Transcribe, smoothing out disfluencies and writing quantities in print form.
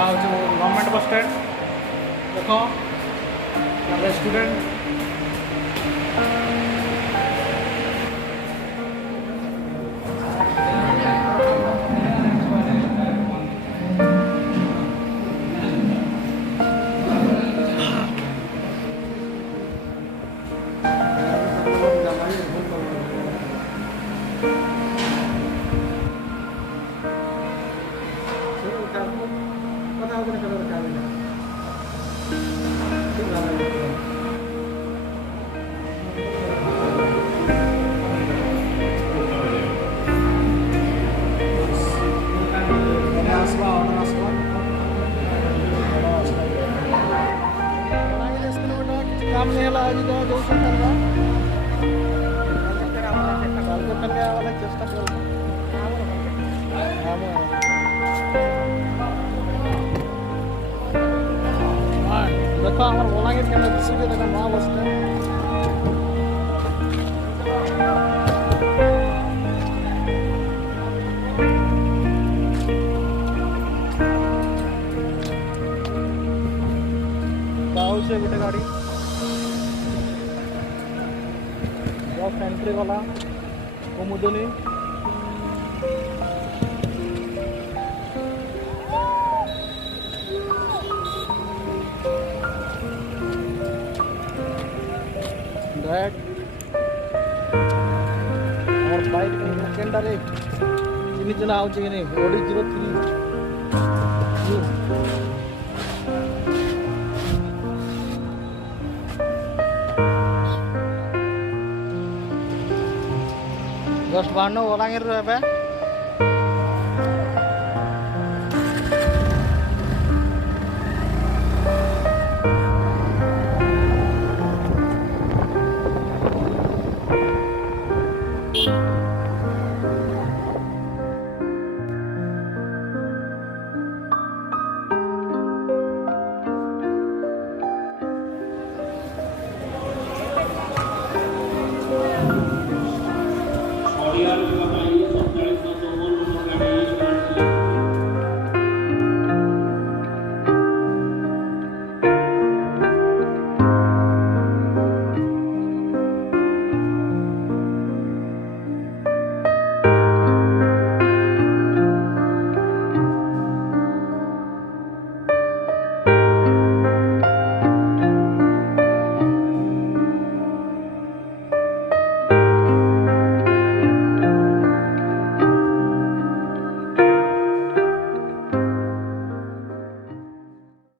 এটা হচ্ছে government bus stand. দেখো রেস্টুরেন্ট, काम नहीं है आज जो सेंटर का कलकत्ता वाला चेष्टा कर देखो हमारे बोलांगे क्या दिशा देखो नया बस स्टैंड से गोटे गाड़ी बस एंट्री वाला कुमुदनी दैट और बाइक केंडा रे तीन जना आउछ कि नहीं ओडी 03 जस्ट बाहर बलांगीर